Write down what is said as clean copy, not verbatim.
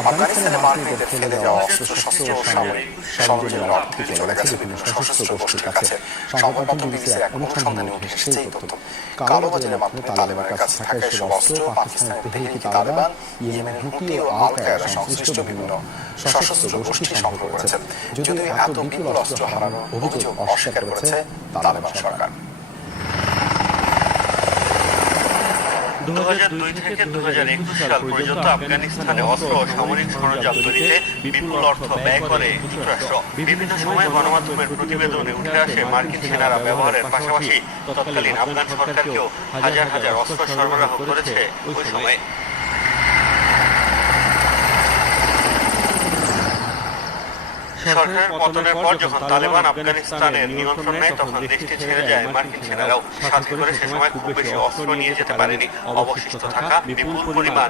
আফগানিস্তানে মার্কিনীদের ফেলে দেওয়া অস্ত্রশস্ত্র ও সামরিক সরঞ্জামের অর্থ চলে গেছে বিভিন্ন সশস্ত্র গোষ্ঠীর কাছে। সংবাদমাধ্যম বিবিসির এক অনুসন্ধানে উঠে এসেছে এই তথ্য। কালোবাজারের মাধ্যমে তালেবানের কাছে থাকা এসব অস্ত্র পাকিস্তানের তেহরিকি তালেবান, ইয়েমেনের হুতি ও আল কায়েদা সংশ্লিষ্ট বিভিন্ন সশস্ত্র গোষ্ঠী সংগ্রহ করেছে। যদিও এত বিপুল অস্ত্র হারানোর অভিযোগ অস্বীকার করেছে তালেবান সরকার। 2002 থেকে 2021 সাল পর্যন্ত আফগানিস্তানে অস্ত্র ও সামরিক সরঞ্জাম তৈরিতে বিপুল অর্থ ব্যয় করে যুক্তরাষ্ট্র। বিভিন্ন সময় গণমাধ্যমের প্রতিবেদনে উঠে আসে মার্কিন সেনারা ব্যবহারের পাশাপাশি তৎকালীন আফগান সরকারকেও হাজার হাজার অস্ত্র সরবরাহ করেছে ওই সময়ে। সরকারের পতনের পর যখন তালেবান আফগানিস্তানের নিয়ন্ত্রণ নেয় তখন দেশটি ছেড়ে যায় মার্কিন সেনারাও। সাথে করে সে সময় খুব বেশি অস্ত্র নিয়ে যেতে পারেনি। অবশিষ্ট থাকা বিপুল পরিমাণ